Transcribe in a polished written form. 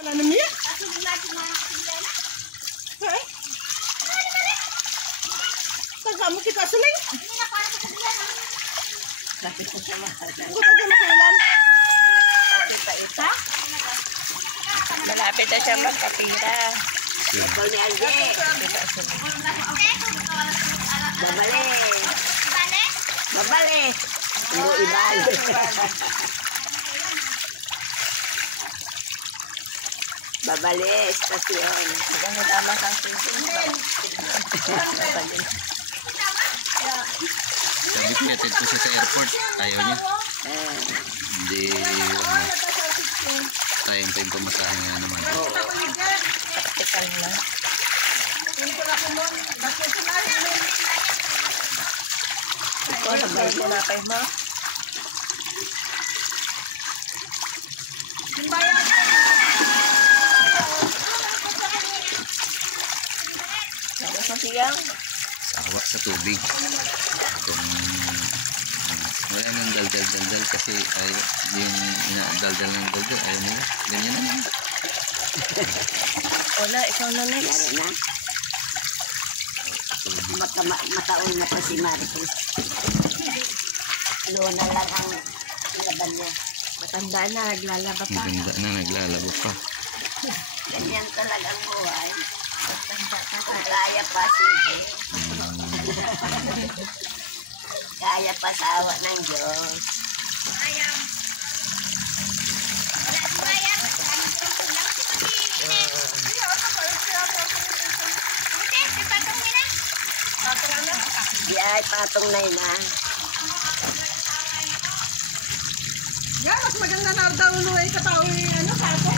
Wala na niya. Taga mo kita suling. Lapit na siya mahal. Taga mo kailan. Malapit na siya magkapira. Ito ni Alje. Babali. Babali. Hindi ibali. Babali, estasyon. Jangan tama kang babali. Sabi ko yatid ko siya sa airport. Ayaw niya. Hindi, wag na. Tayong tayong pamasahin nga naman. Oo. Practical na. Ikaw, sabay mo na kayo mo. Tapos na siyang. Sawa sa tubig. Kung wala nang daldal kasi ayaw, yung daldal ng daldal, ayaw nila. Ganyan naman. Wala, ikaw na next. Yari na. Mataon na pa si Marcos. Luna lang ang laban niya. Matanda na, naglalaba pa. Maganda na, naglalabo pa. Ganyan talagang buhay. Matanda pa. Kaya pa sige. Kaya pa sa awa ng Diyos. Di ay patong na yun ha. Yan, mas maganda na daw ulo ay katao ano, kapo.